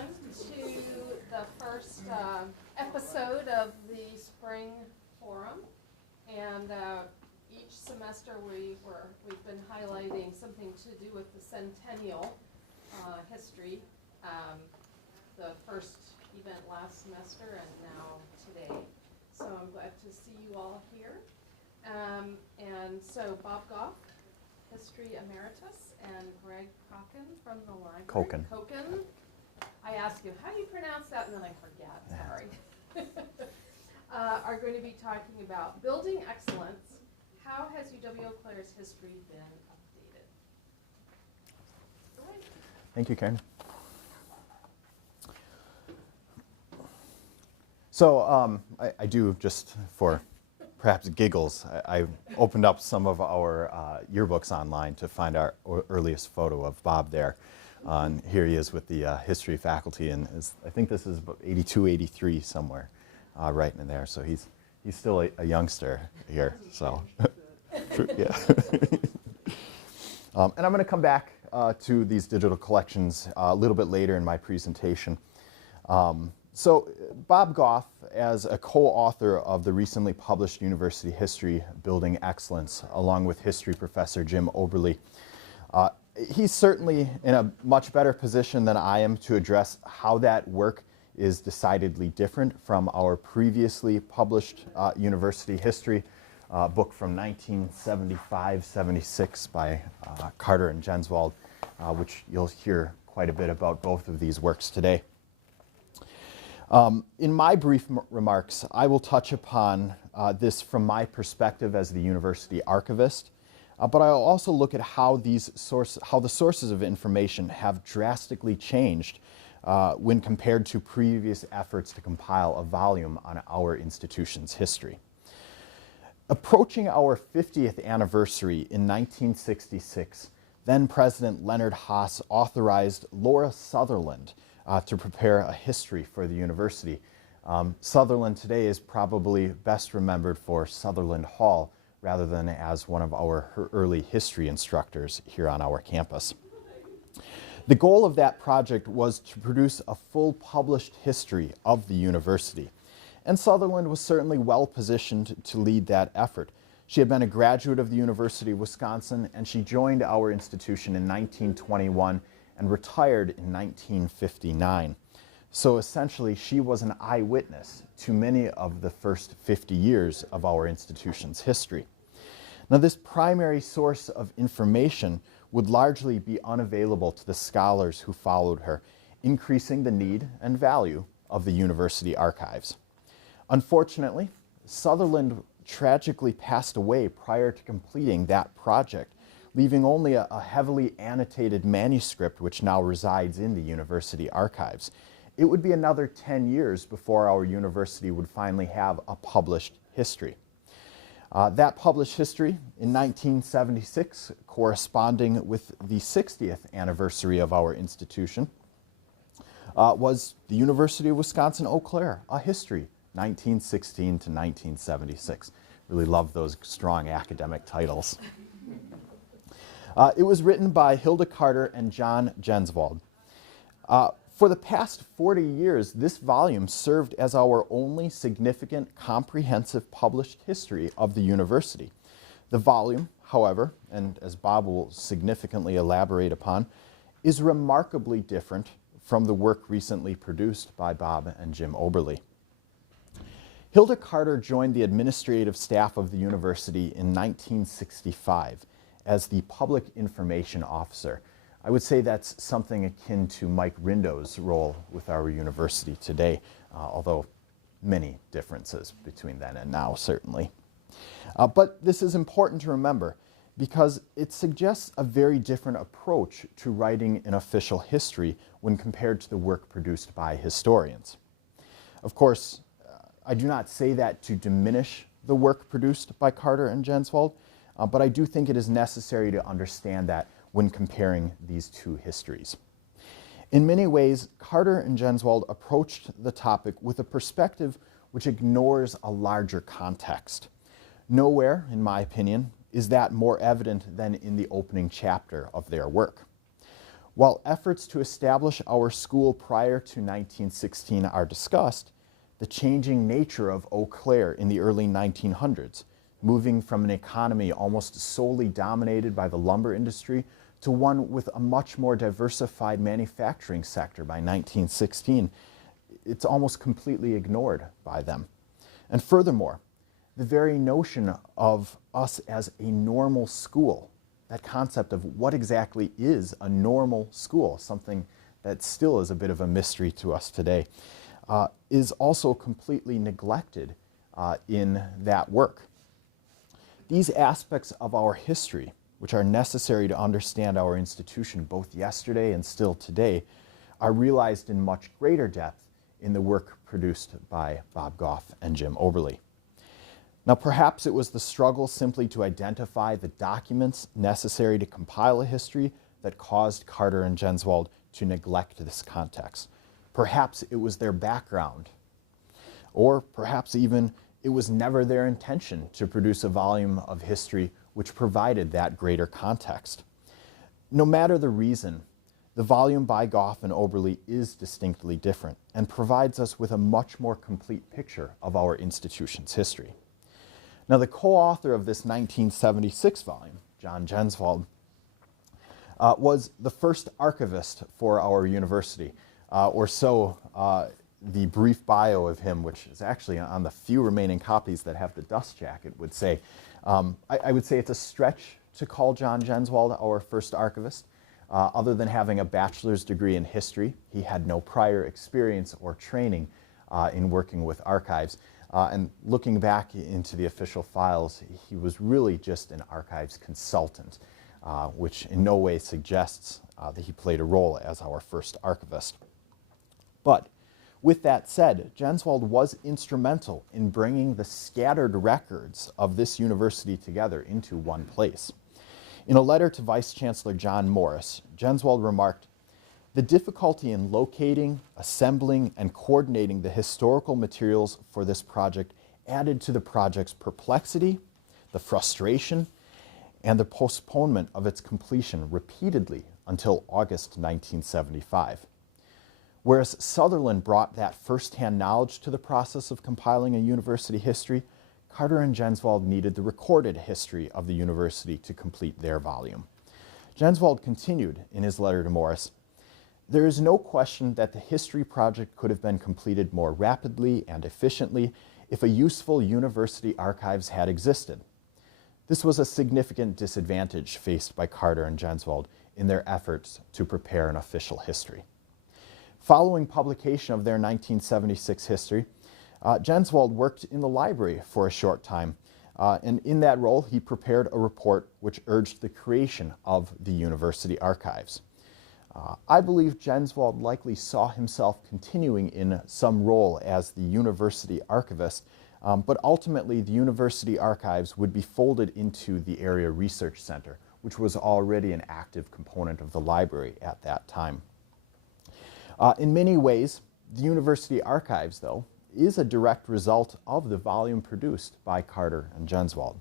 everyone to the first episode of the Spring Forum. And each semester we've been highlighting something to do with the Centennial history. The first event last semester and now today. So I'm glad to see you all here. And so Bob Gough, History Emeritus, and Greg Cocken from the library. Cocken. I ask you, how do you pronounce that? And then I forget, sorry. Are going to be talking about building excellence. How has UW-Eau Claire's history been updated? Right. Thank you, Karen. So I do, just for perhaps giggles, I opened up some of our yearbooks online to find our earliest photo of Bob there. And here he is with the history faculty, and I think this is about 82, 83 somewhere, right in there. So he's still a youngster here. So, yeah. And I'm going to come back to these digital collections a little bit later in my presentation. So Bob Gough, as a co-author of the recently published University History Building Excellence, along with history professor Jim Oberle, he's certainly in a much better position than I am to address how that work is decidedly different from our previously published university history book from 1975-76 by Carter and Jenswald, which you'll hear quite a bit about both of these works today. In my brief remarks, I will touch upon this from my perspective as the university archivist, but I'll also look at how the sources of information have drastically changed when compared to previous efforts to compile a volume on our institution's history. Approaching our 50th anniversary in 1966, then President Leonard Haas authorized Laura Sutherland to prepare a history for the university. Sutherland today is probably best remembered for Sutherland Hall rather than as one of her early history instructors here on our campus. The goal of that project was to produce a full published history of the university, and Sutherland was certainly well positioned to lead that effort. She had been a graduate of the University of Wisconsin, and she joined our institution in 1921 and retired in 1959. So essentially, she was an eyewitness to many of the first 50 years of our institution's history. Now, this primary source of information would largely be unavailable to the scholars who followed her, increasing the need and value of the university archives. Unfortunately, Sutherland tragically passed away prior to completing that project, leaving only a heavily annotated manuscript which now resides in the university archives. It would be another 10 years before our university would finally have a published history. That published history in 1976, corresponding with the 60th anniversary of our institution, was the University of Wisconsin-Eau Claire, a history, 1916 to 1976. Really love those strong academic titles. It was written by Hilda Carter and John Jenswald. For the past 40 years, this volume served as our only significant comprehensive published history of the university. The volume, however, and as Bob will significantly elaborate upon, is remarkably different from the work recently produced by Bob and Jim Oberle. Hilda Carter joined the administrative staff of the university in 1965 as the Public Information Officer. I would say that's something akin to Mike Rindo's role with our university today, although many differences between then and now, certainly. But this is important to remember because it suggests a very different approach to writing an official history when compared to the work produced by historians. Of course, I do not say that to diminish the work produced by Carter and Jenswald, but I do think it is necessary to understand that when comparing these two histories. In many ways, Carter and Jenswald approached the topic with a perspective which ignores a larger context. Nowhere, in my opinion, is that more evident than in the opening chapter of their work. While efforts to establish our school prior to 1916 are discussed, the changing nature of Eau Claire in the early 1900s, moving from an economy almost solely dominated by the lumber industry to one with a much more diversified manufacturing sector by 1916, it's almost completely ignored by them. And furthermore, the very notion of us as a normal school, that concept of what exactly is a normal school, something that still is a bit of a mystery to us today, is also completely neglected in that work. These aspects of our history, which are necessary to understand our institution both yesterday and still today, are realized in much greater depth in the work produced by Bob Gough and Jim Oberle. Now, perhaps it was the struggle simply to identify the documents necessary to compile a history that caused Carter and Jenswald to neglect this context. Perhaps it was their background, or perhaps even it was never their intention to produce a volume of history which provided that greater context. No matter the reason, the volume by Gough and Oberle is distinctly different and provides us with a much more complete picture of our institution's history. Now, the co-author of this 1976 volume, John Jenswald, was the first archivist for our university, or so the brief bio of him, which is actually on the few remaining copies that have the dust jacket, would say. I would say it's a stretch to call John Jenswald our first archivist. Other than having a bachelor's degree in history, he had no prior experience or training in working with archives. And looking back into the official files, he was really just an archives consultant, which in no way suggests that he played a role as our first archivist. But with that said, Jenswald was instrumental in bringing the scattered records of this university together into one place. In a letter to Vice Chancellor John Morris, Jenswald remarked, "The difficulty in locating, assembling, and coordinating the historical materials for this project added to the project's perplexity, the frustration, and the postponement of its completion repeatedly until August 1975. Whereas Sutherland brought that first-hand knowledge to the process of compiling a university history, Carter and Jenswald needed the recorded history of the university to complete their volume." Jenswald continued in his letter to Morris, "There is no question that the history project could have been completed more rapidly and efficiently if a useful university archives had existed. This was a significant disadvantage faced by Carter and Jenswald in their efforts to prepare an official history." Following publication of their 1976 history, Jenswald worked in the library for a short time, and in that role he prepared a report which urged the creation of the university archives. I believe Jenswald likely saw himself continuing in some role as the university archivist, but ultimately the university archives would be folded into the Area Research Center, which was already an active component of the library at that time. In many ways, the university archives, though, is a direct result of the volume produced by Carter and Jenswald.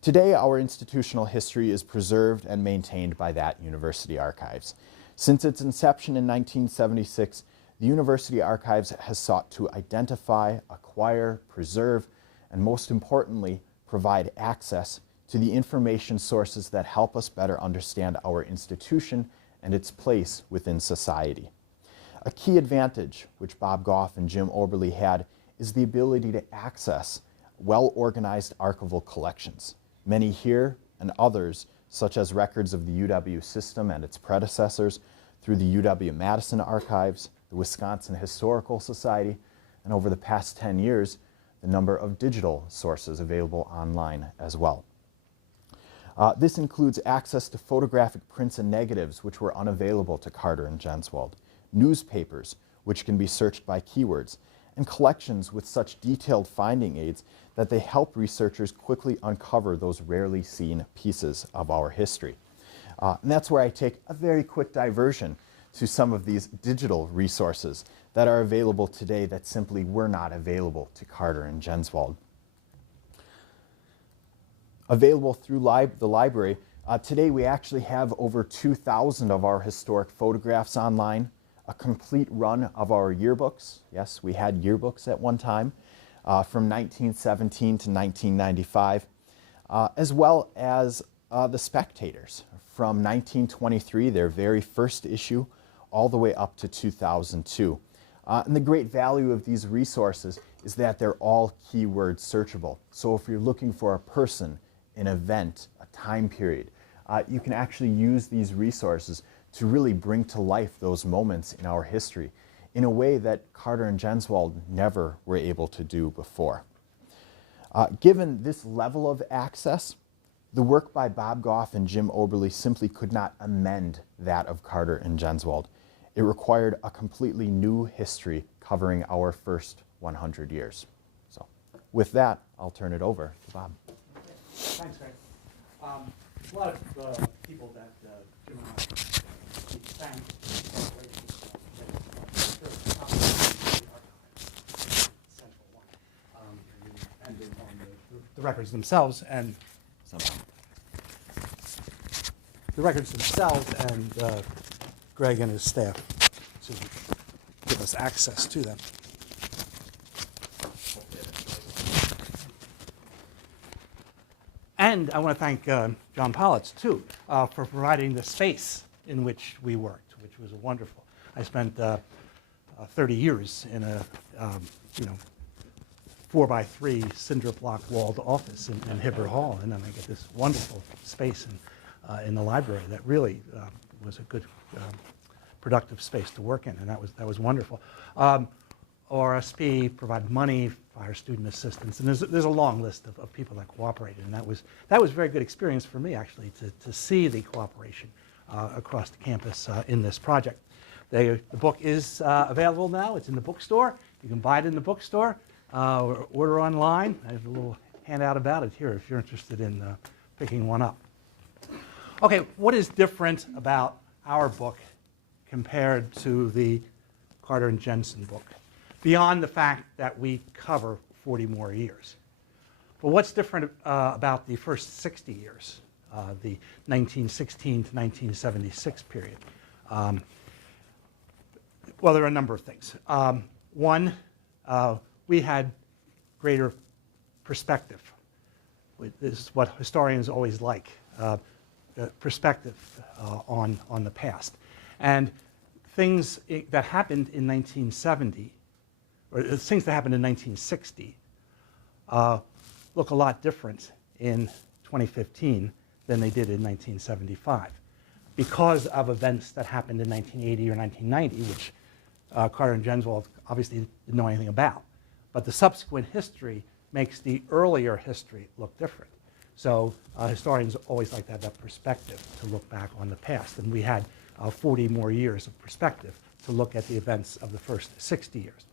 Today, our institutional history is preserved and maintained by that university archives. Since its inception in 1976, the university archives has sought to identify, acquire, preserve, and most importantly, provide access to the information sources that help us better understand our institution and its place within society. A key advantage which Bob Gough and Jim Oberle had is the ability to access well-organized archival collections. Many here and others, such as records of the UW system and its predecessors, through the UW-Madison archives, the Wisconsin Historical Society, and over the past 10 years, the number of digital sources available online as well. This includes access to photographic prints and negatives which were unavailable to Carter and Jenswald, newspapers which can be searched by keywords, and collections with such detailed finding aids that they help researchers quickly uncover those rarely seen pieces of our history. And that's where I take a very quick diversion to some of these digital resources that are available today that simply were not available to Carter and Jenswald. Available through the library, Today we actually have over 2,000 of our historic photographs online, a complete run of our yearbooks. Yes, we had yearbooks at one time, from 1917 to 1995, as well as the Spectators from 1923, their very first issue, all the way up to 2002. And the great value of these resources is that they're all keyword searchable. So if you're looking for a person, an event, a time period, you can actually use these resources to really bring to life those moments in our history in a way that Carter and Jenswold never were able to do before. Given this level of access, the work by Bob Gough and Jim Oberle simply could not amend that of Carter and Jenswold. It required a completely new history covering our first 100 years. So with that, I'll turn it over to Bob. Thanks, Greg. A lot of people that Jim and I thank central one, and on the records themselves and Greg and his staff to give us access to them. And I want to thank John Politz, too, for providing the space in which we worked, which was wonderful. I spent 30 years in a 4x3 cinder block walled office in Hibbert Hall, and then I get this wonderful space in the library that really was a good, productive space to work in, and that was wonderful. ORSP provided money, fire student assistance, and there's a long list of people that cooperated, and that was a very good experience for me, actually, to see the cooperation across the campus in this project. The book is available now. It's in the bookstore. You can buy it in the bookstore or order online. I have a little handout about it here if you're interested in picking one up. Okay, what is different about our book compared to the Carter and Jensen book, beyond the fact that we cover 40 more years? Well, what's different about the first 60 years, the 1916 to 1976 period? Well, there are a number of things. One, we had greater perspective. This is what historians always like, perspective on the past. And things that happened in 1970, or things that happened in 1960, look a lot different in 2015 than they did in 1975, because of events that happened in 1980 or 1990, which Carter and Jenswold obviously didn't know anything about. But the subsequent history makes the earlier history look different. So historians always like to have that perspective to look back on the past. And we had 40 more years of perspective to look at the events of the first 60 years.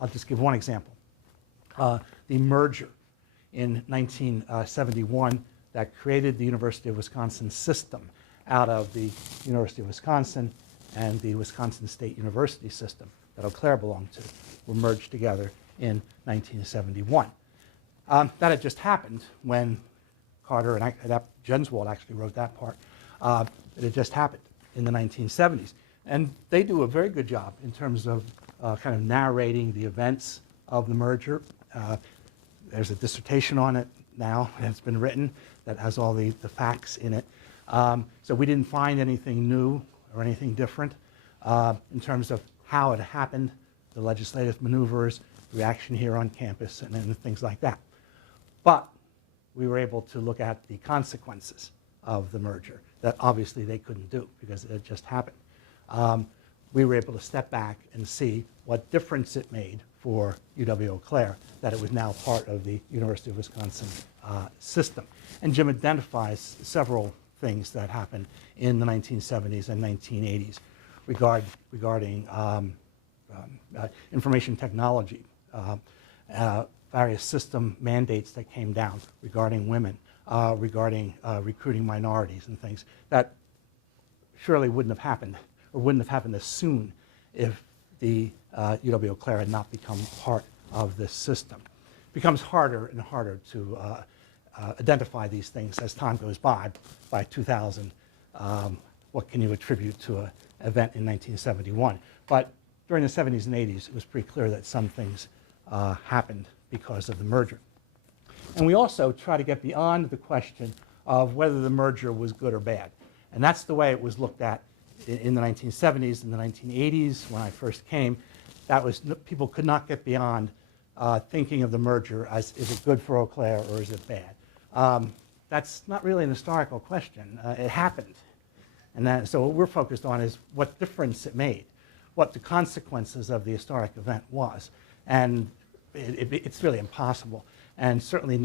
I'll just give one example. The merger in 1971 that created the University of Wisconsin system out of the University of Wisconsin and the Wisconsin State University system that Eau Claire belonged to were merged together in 1971. That had just happened when Carter and Jenswold actually wrote that part. It had just happened in the 1970s. And they do a very good job in terms of kind of narrating the events of the merger. There's a dissertation on it now that's been written that has all the facts in it. So we didn't find anything new or anything different in terms of how it happened, the legislative maneuvers, reaction here on campus, and things like that. But we were able to look at the consequences of the merger that obviously they couldn't do because it had just happened. We were able to step back and see what difference it made for UW-Eau Claire that it was now part of the University of Wisconsin system. And Jim identifies several things that happened in the 1970s and 1980s regarding information technology, various system mandates that came down regarding women, regarding recruiting minorities and things that surely wouldn't have happened or wouldn't have happened as soon if the UW-Eau Claire had not become part of this system. It becomes harder and harder to identify these things as time goes by. By 2000, what can you attribute to an event in 1971? But during the 70s and 80s, it was pretty clear that some things happened because of the merger. And we also try to get beyond the question of whether the merger was good or bad. And that's the way it was looked at in the 1970s and the 1980s when I first came. That was, people could not get beyond thinking of the merger as, is it good for Eau Claire or is it bad? That's not really an historical question. It happened. And so what we're focused on is what difference it made, what the consequences of the historic event was. And it's really impossible, and certainly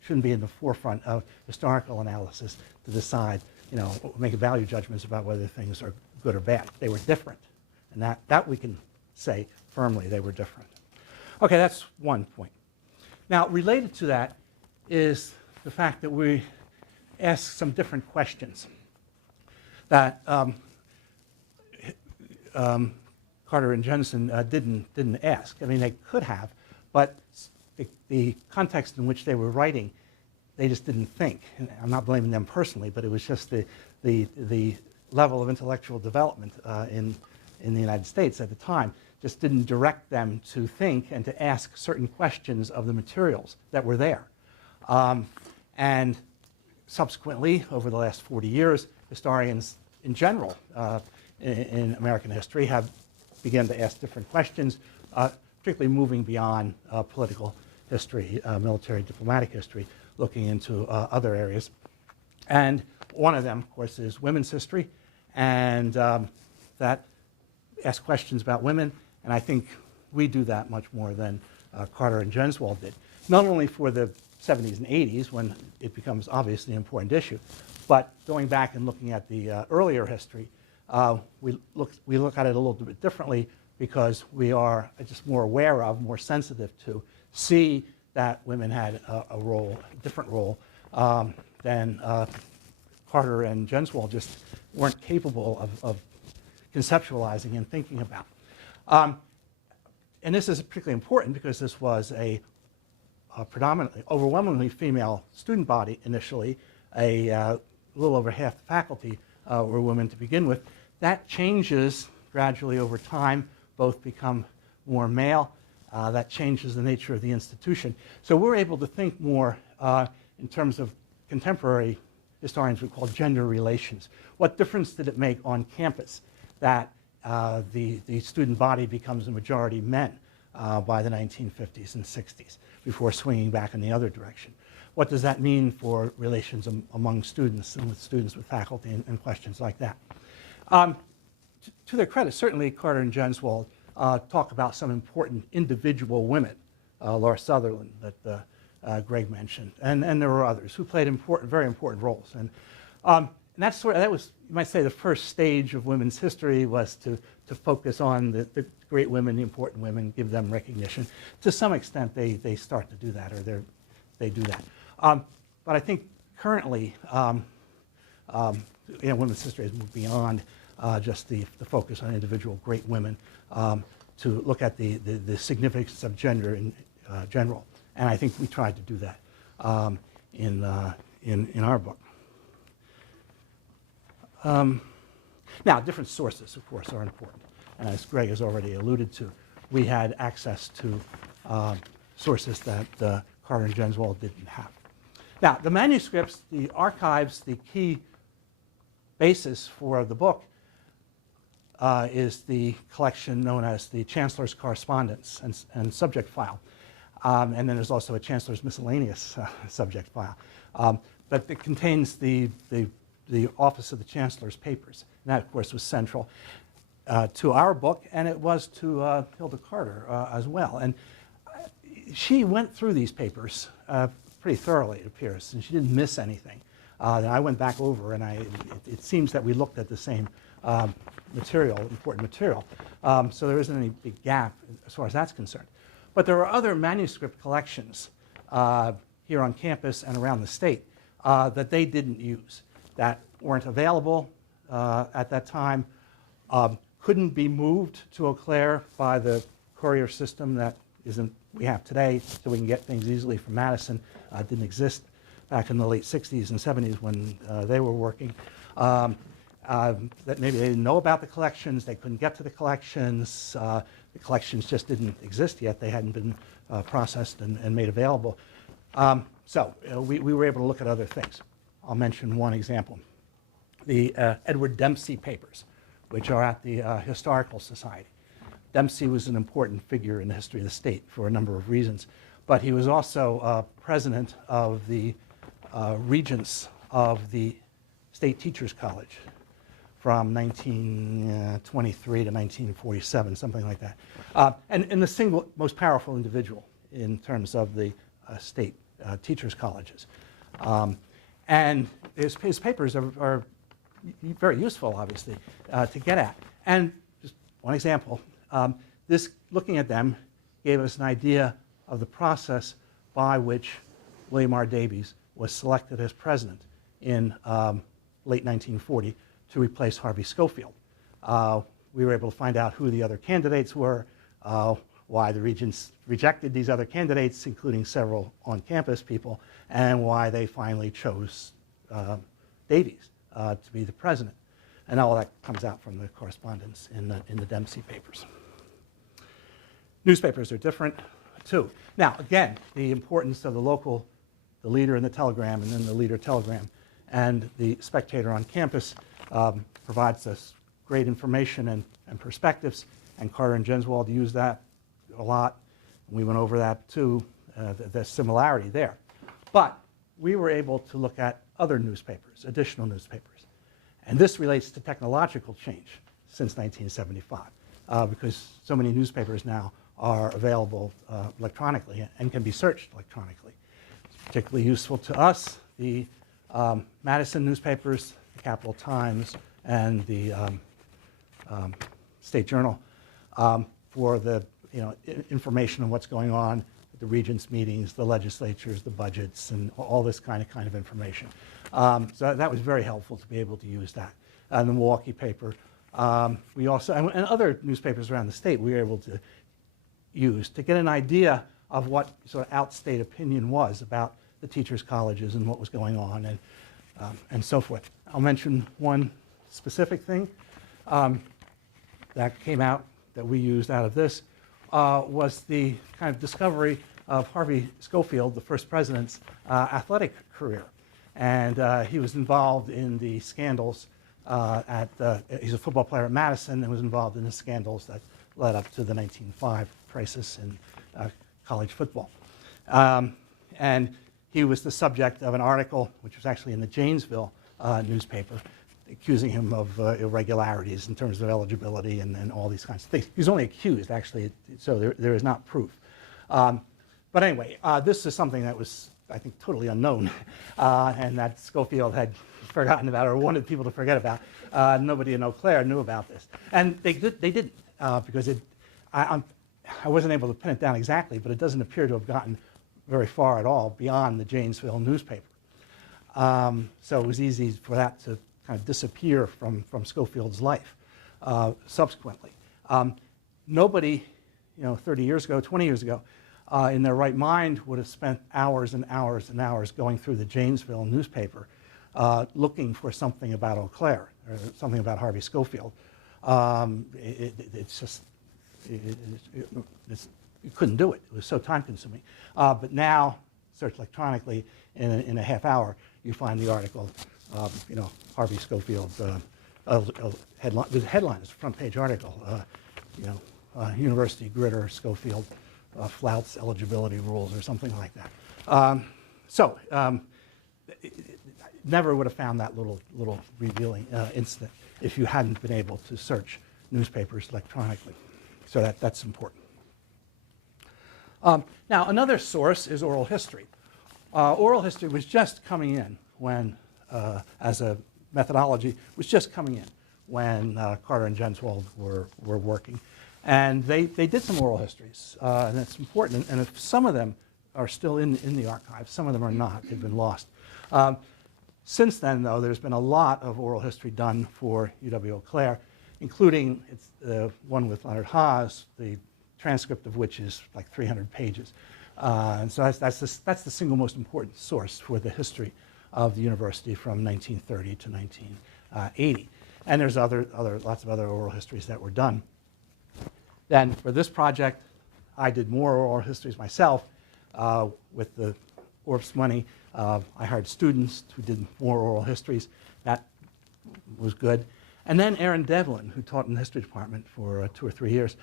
shouldn't be in the forefront of historical analysis to decide, make value judgments about whether things are good or bad. They were different, and that we can say firmly they were different. Okay, that's one point. Now, related to that is the fact that we ask some different questions that Carter and Jensen didn't ask. I mean, they could have, but the context in which they were writing, they just didn't think. And I'm not blaming them personally, but it was just the level of intellectual development in the United States at the time just didn't direct them to think and to ask certain questions of the materials that were there. And subsequently, over the last 40 years, historians in general in American history have begun to ask different questions, particularly moving beyond political history, military diplomatic history, looking into other areas. And one of them, of course, is women's history, and that asks questions about women, and I think we do that much more than Carter and Jenswald did. Not only for the 70s and 80s, when it becomes obviously an important issue, but going back and looking at the earlier history, we look at it a little bit differently because we are just more aware of, more sensitive to, see that women had a role, a different role than Carter and Jenswald just weren't capable of conceptualizing and thinking about. And this is particularly important because this was a predominantly, overwhelmingly female student body initially. A little over half the faculty were women to begin with. That changes gradually over time. Both become more male. That changes the nature of the institution. So we're able to think more in terms of contemporary historians would call gender relations. What difference did it make on campus that the student body becomes a majority men by the 1950s and 60s before swinging back in the other direction? What does that mean for relations among students and with students, with faculty, and questions like that? To their credit, certainly Carter and Jenswald talk about some important individual women, Laura Sutherland that Greg mentioned, and there were others who played very important roles. And that was, you might say, the first stage of women's history was to focus on the great women, the important women, give them recognition. To some extent, they start to do that, or they do that. But I think currently, women's history has moved beyond just the focus on individual great women to look at the significance of gender in general. And I think we tried to do that in our book. Now, different sources, of course, are important. And as Greg has already alluded to, we had access to sources that Carter and Jenswald didn't have. Now, the manuscripts, the archives, the key basis for the book is the collection known as the Chancellor's Correspondence and Subject File. And then there's also a Chancellor's Miscellaneous Subject File. But it contains the Office of the Chancellor's papers. And that, of course, was central to our book, and it was to Hilda Carter as well. And she went through these papers pretty thoroughly, it appears, and she didn't miss anything. And I went back over, and it seems that we looked at the same material, important material. So there isn't any big gap as far as that's concerned. But there are other manuscript collections here on campus and around the state that they didn't use, that weren't available at that time, couldn't be moved to Eau Claire by the courier system that we have today, so we can get things easily from Madison. Didn't exist back in the late 60s and 70s when they were working. That maybe they didn't know about the collections, they couldn't get to the collections just didn't exist yet, they hadn't been processed and made available. We were able to look at other things. I'll mention one example. The Edward Dempsey papers, which are at the Historical Society. Dempsey was an important figure in the history of the state for a number of reasons, but he was also president of the regents of the State Teachers College from 1923 to 1947, something like that. And the single most powerful individual in terms of the state teachers' colleges. And his papers are very useful, obviously, to get at. And just one example, looking at them gave us an idea of the process by which William R. Davies was selected as president in late 1940 to replace Harvey Schofield. We were able to find out who the other candidates were, why the regents rejected these other candidates, including several on-campus people, and why they finally chose Davies to be the president. And all that comes out from the correspondence in the Dempsey papers. Newspapers are different, too. Now, again, the importance of the Leader and the Telegram, and then the Leader Telegram, and the Spectator on campus provides us great information and perspectives, and Carter and Jenswold use that a lot. We went over that too, the similarity there. But we were able to look at other newspapers, additional newspapers. And this relates to technological change since 1975, because so many newspapers now are available electronically and can be searched electronically. It's particularly useful to us, the Madison newspapers, the Capital Times, and the State Journal for the information on what's going on at the regents' meetings, the legislatures, the budgets, and all this kind of information. So that was very helpful to be able to use that. And the Milwaukee paper. We also, and other newspapers around the state, we were able to use to get an idea of what sort of outstate opinion was about the teachers' colleges and what was going on, and so forth. I'll mention one specific thing that came out that we used out of this was the kind of discovery of Harvey Schofield, the first president's athletic career. And he was involved in the scandals he's a football player at Madison and was involved in the scandals that led up to the 1905 crisis in college football. And he was the subject of an article, which was actually in the Janesville newspaper, accusing him of irregularities in terms of eligibility and all these kinds of things. He was only accused, actually, so there is not proof. But anyway, this is something that was, I think, totally unknown, and that Schofield had forgotten about or wanted people to forget about. Nobody in Eau Claire knew about this. And they didn't, because I wasn't able to pin it down exactly, but it doesn't appear to have gotten very far at all beyond the Janesville newspaper. So it was easy for that to kind of disappear from Schofield's life subsequently. Nobody, 30 years ago, 20 years ago, in their right mind would have spent hours and hours and hours going through the Janesville newspaper looking for something about Eau Claire or something about Harvey Schofield. It's just, you couldn't do it. It was so time consuming. But now, search electronically, in a half hour, you find the article, Harvey Schofield, headline, the headline is a front page article, University Gritter Schofield flouts eligibility rules or something like that. Never would have found that little revealing incident if you hadn't been able to search newspapers electronically. So that's important. Now, another source is oral history. Oral history was just coming in when, as a methodology, was just coming in when Carter and Jenswold were working. And they did some oral histories, and it's important. And if some of them are still in the archives, some of them are not. They've been lost. Since then, though, there's been a lot of oral history done for UW-Eau Claire, including one with Leonard Haas, the transcript of which is like 300 pages. And so that's the single most important source for the history of the university from 1930 to 1980. And there's lots of other oral histories that were done. Then for this project, I did more oral histories myself with the ORSP money. I hired students who did more oral histories. That was good. And then Erin Devlin, who taught in the history department for 2 or 3 years,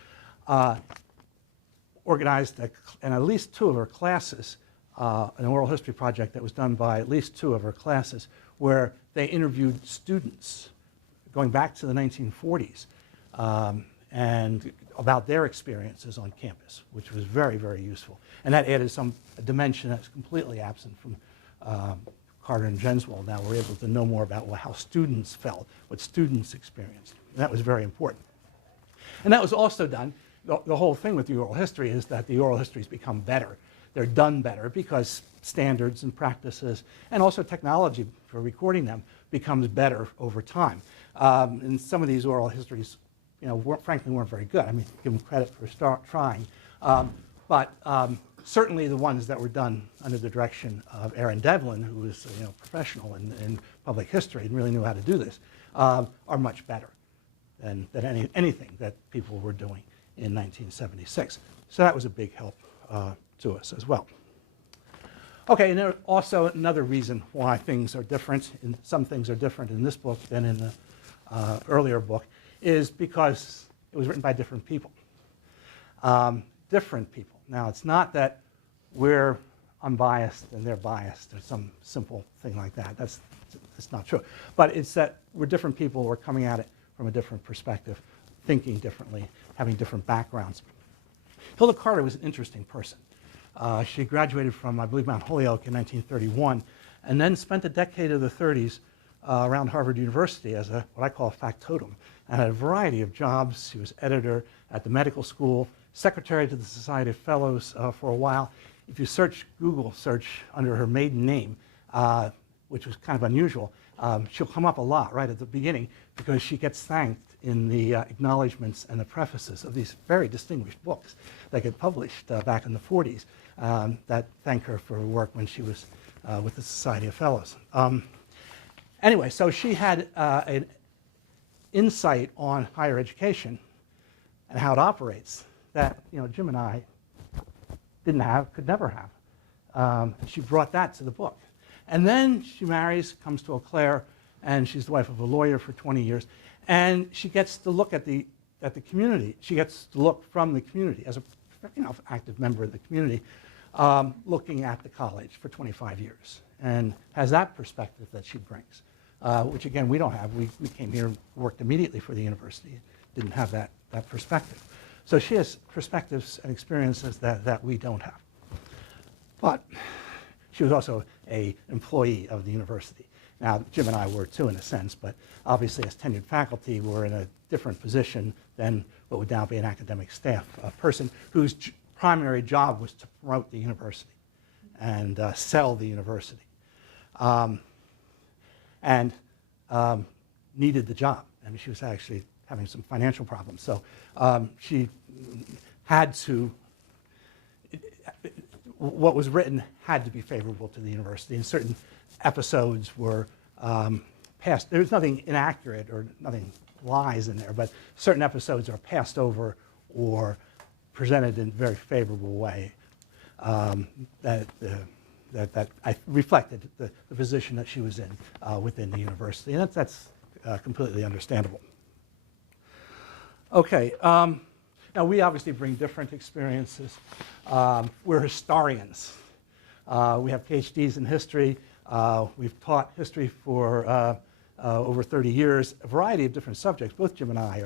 organized, in at least 2 of her classes, an oral history project that was done by at least 2 of her classes, where they interviewed students going back to the 1940s and about their experiences on campus, which was very, very useful. And that added a dimension that's completely absent from Carter and Jenswell. Now we're able to know more about how students felt, what students experienced. And that was very important. And that was also done. The whole thing with the oral history is that the oral histories become better. They're done better because standards and practices and also technology for recording them becomes better over time. And some of these oral histories, frankly weren't very good. I mean, give them credit for trying. But certainly the ones that were done under the direction of Erin Devlin, who was a professional in public history and really knew how to do this, are much better than anything that people were doing in 1976. So that was a big help to us as well. Okay, and there also another reason why things are different, and some things are different in this book than in the earlier book, is because it was written by different people. Different people. Now, it's not that we're unbiased and they're biased or some simple thing like that. That's not true. But it's that we're different people, we're coming at it from a different perspective, thinking differently, having different backgrounds. Hilda Carter was an interesting person. She graduated from, I believe, Mount Holyoke in 1931, and then spent a decade of the 30s around Harvard University as what I call a factotum, and had a variety of jobs. She was editor at the medical school, secretary to the Society of Fellows for a while. If you Google search under her maiden name, which was kind of unusual, she'll come up a lot right at the beginning because she gets thanked in the acknowledgments and the prefaces of these very distinguished books that get published back in the 40s that thank her for her work when she was with the Society of Fellows. Anyway, so she had an insight on higher education and how it operates that Jim and I didn't have, could never have. She brought that to the book. And then she marries, comes to Eau Claire, and she's the wife of a lawyer for 20 years. And she gets to look at the community. She gets to look from the community as a active member of the community, looking at the college for 25 years, and has that perspective that she brings, which again we don't have. We came here and worked immediately for the university, didn't have that perspective. So she has perspectives and experiences that we don't have. But she was also an employee of the university. Now, Jim and I were too, in a sense, but obviously as tenured faculty, we're in a different position than what would now be an academic staff person whose primary job was to promote the university and sell the university. And needed the job. I mean, she was actually having some financial problems. So she had to, what was written had to be favorable to the university, and certain episodes were passed. There's nothing inaccurate or nothing lies in there, but certain episodes are passed over or presented in a very favorable way that I reflected the position that she was in within the university, and that's completely understandable. Okay, now we obviously bring different experiences. We're historians. We have PhDs in history. We've taught history for over 30 years, a variety of different subjects. Both Jim and I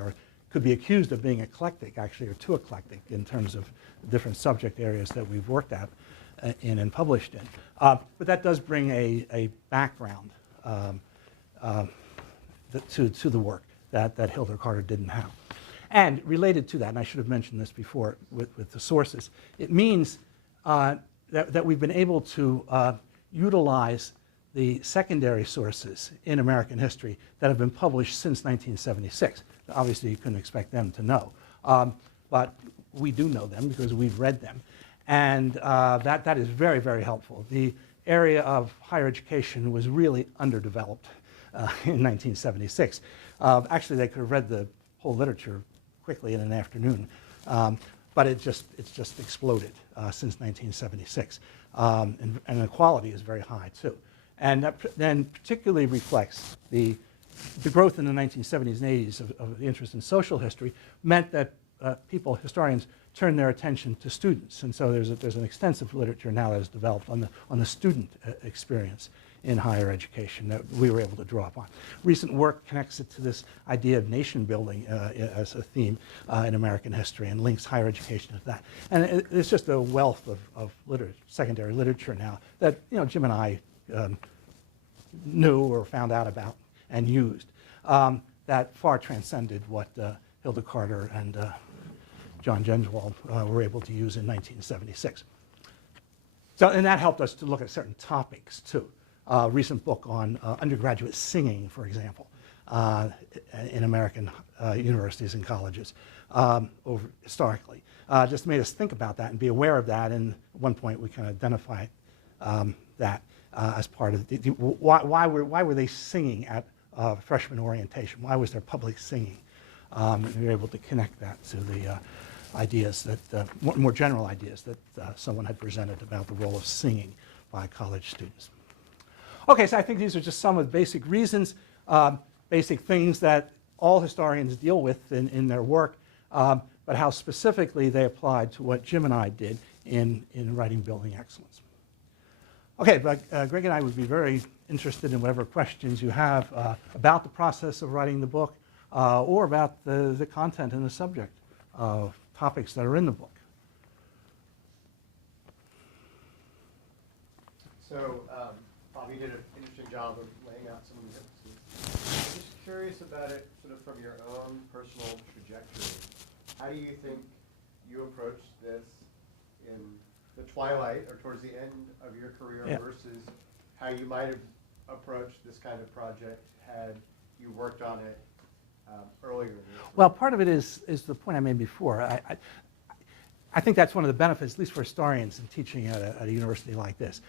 could be accused of being eclectic, actually, or too eclectic in terms of different subject areas that we've worked at in and published in. But that does bring a background to the work that Hilda Carter didn't have. And related to that, and I should have mentioned this before with the sources, it means that we've been able to utilize the secondary sources in American history that have been published since 1976. Obviously, you couldn't expect them to know. But we do know them because we've read them. And that is very, very helpful. The area of higher education was really underdeveloped in 1976. Actually, they could have read the whole literature quickly in an afternoon, but it's just exploded since 1976. And the quality is very high, too. And that then particularly reflects the growth in the 1970s and 80s of the interest in social history meant that historians, turn their attention to students. And so there's an extensive literature now that is developed on the student experience in higher education that we were able to draw upon. Recent work connects it to this idea of nation building as a theme in American history and links higher education to that. And it's just a wealth of secondary literature now that Jim and I knew or found out about and used that far transcended what Hilda Carter and John Genswald were able to use in 1976. So, and that helped us to look at certain topics too. A recent book on undergraduate singing, for example, in American universities and colleges historically. Just made us think about that and be aware of that, and at one point we kind of identified that as part of why were they singing at freshman orientation? Why was there public singing? And we were able to connect that to the ideas that, more general ideas that someone had presented about the role of singing by college students. Okay, so I think these are just some of the basic reasons, basic things that all historians deal with in their work, but how specifically they applied to what Jim and I did in writing Building Excellence. Okay, but Greg and I would be very interested in whatever questions you have about the process of writing the book or about the content and the subject of topics that are in the book. So, Bob, you did an interesting job of laying out some of the differences. I'm just curious about it sort of from your own personal trajectory. How do you think you approached this in the twilight or towards the end of your career versus how you might have approached this kind of project had you worked on it earlier in your career? Well, part of it is the point I made before. I think that's one of the benefits, at least for historians, in teaching at a university like this.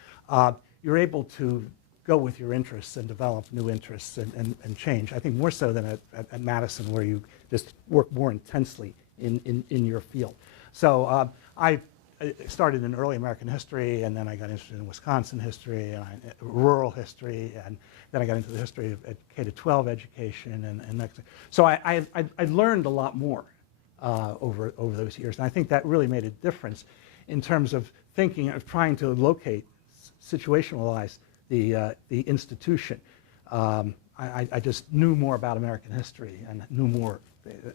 You're able to go with your interests and develop new interests and change. I think more so than at Madison, where you just work more intensely in your field. So I started in early American history, and then I got interested in Wisconsin history, and rural history, and then I got into the history of K-12 education, and that. So I learned a lot more over those years, and I think that really made a difference in terms of thinking of trying to locate, situationalize the institution. I just knew more about American history and knew more,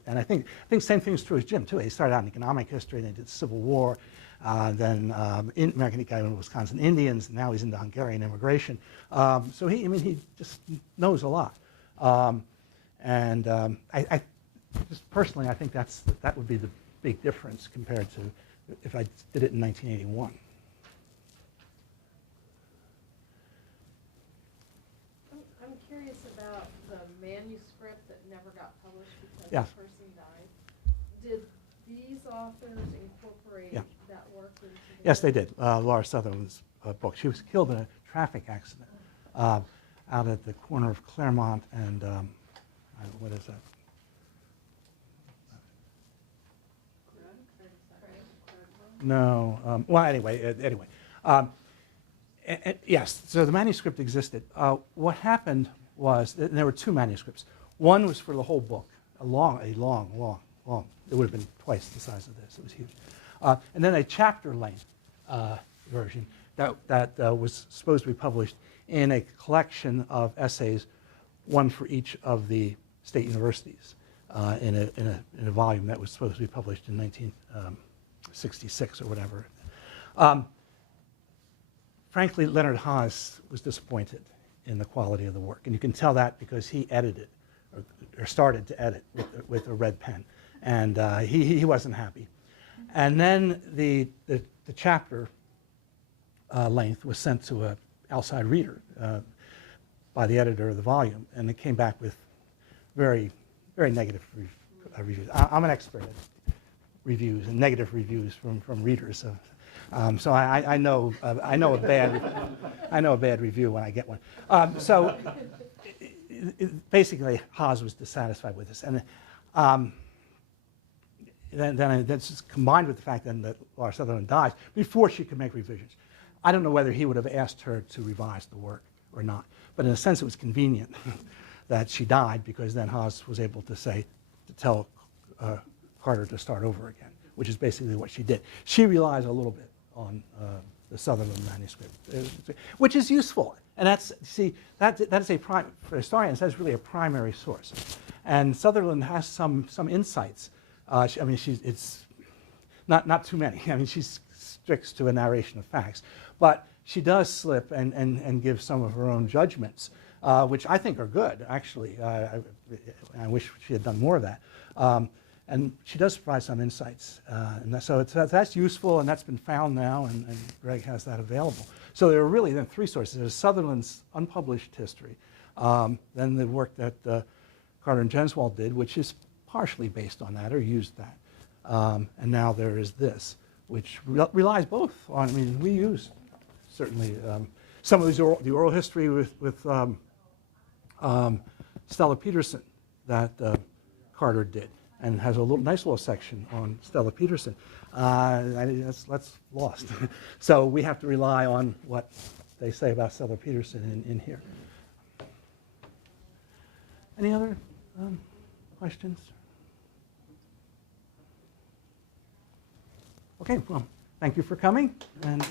and I think same thing is true as Jim too. He started out in economic history, then he did Civil War, then in American economic Wisconsin Indians. Now he's into Hungarian immigration. So he just knows a lot, and I just personally I think that would be the big difference compared to if I did it in 1981. I'm curious about the manuscript that never got published because Yeah. the person died. Did these authors incorporate that work into the Yes, they did. Laura Sutherland's book. She was killed in a traffic accident out at the corner of Claremont and what is that? No. Well, anyway. Yes. So the manuscript existed. What happened was that there were two manuscripts. One was for the whole book, a long. It would have been twice the size of this. It was huge. And then a chapter-length version that was supposed to be published in a collection of essays, one for each of the state universities, in a volume that was supposed to be published in 1966 or whatever. Frankly, Leonard Haas was disappointed in the quality of the work, and you can tell that because he edited or started to edit with a red pen, and he wasn't happy. And then the chapter length was sent to an outside reader by the editor of the volume, and it came back with very, very negative reviews. I'm an expert at reviews and negative reviews from readers. So I know a bad review when I get one. So basically, Haas was dissatisfied with this, and then that's combined with the fact then that Laura Sutherland dies before she could make revisions. I don't know whether he would have asked her to revise the work or not, but in a sense it was convenient that she died, because then Haas was able to tell Carter to start over again, which is basically what she did. She relies a little bit on the Sutherland manuscript, which is useful. And that is for historians, that's really a primary source. And Sutherland has some insights. It's not too many. I mean, she sticks to a narration of facts, but she does slip and give some of her own judgments, which I think are good, actually. I wish she had done more of that. And she does provide some insights. So that's useful, and that's been found now, and Greg has that available. So there are really then three sources. There's Sutherland's unpublished history, then the work that Carter and Jenswald did, which is partially based on that or used that. And now there is this, which relies both on, we use certainly some of the oral history with Stella Peterson that Carter did, and has a nice little section on Stella Peterson. That's lost. So we have to rely on what they say about Stella Peterson in here. Any other questions? Okay, well, thank you for coming, and